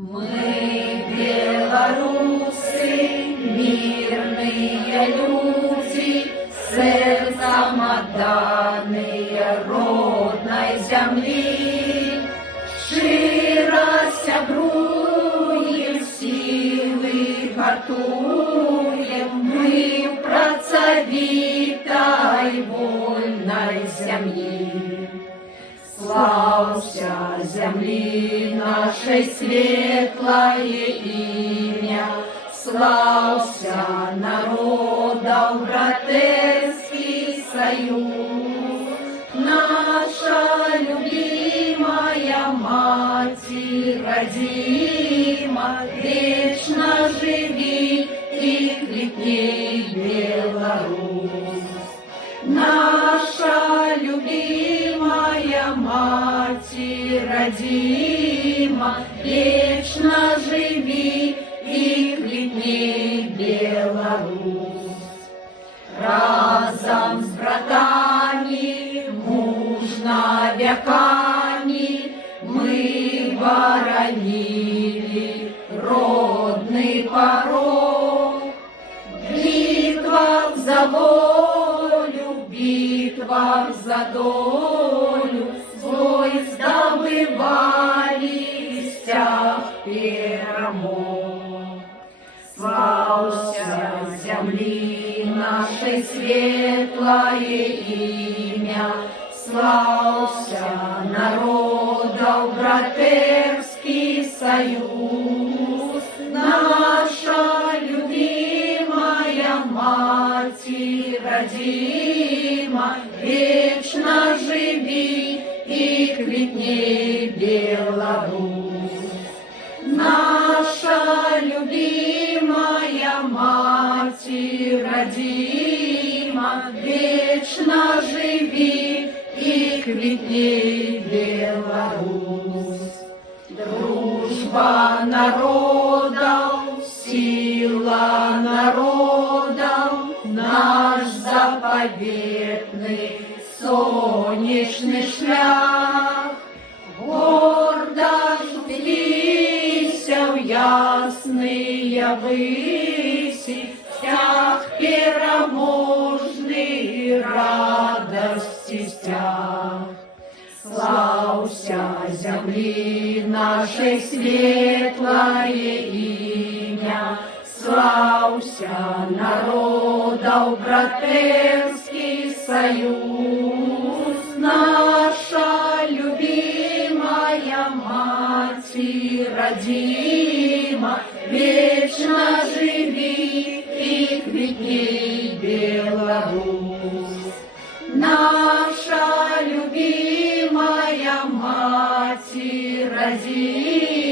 Мы, белорусы, мирные люди, сердцем отданные родной земли, широ сябруем, силы гартуем мы в працавітай вольной земли. Славься земли нашей светлое имя, славься народов братерский союз. Наша любимая Матерь родима, вечно живи и крепней Беларусь. Наша любимая Матерь родима, вечно живи и крепней Беларусь. Разом с братами, мужно веками, мы боронили родный порог. В битвах за волю, в битвах за долю, свой здобывали стяг перемог. Славься земли нашей светлое имя, славься народов братерский союз. Наша любимая Матерь родима, вечно живи и крепней Беларусь. Наша любимая Матерь родима, вечно живи и крепней Беларусь. Дружба народов, сила народов, наш заповедный солнечный шлях. Гордо взвися в ясные выси, стяг переможный радости стяг. Славься земли нашей светлое имя, славься народов братерский союз. Наша любимая Матерь родима, вечно живи и крепней Беларусь. Наша любимая Матерь родима,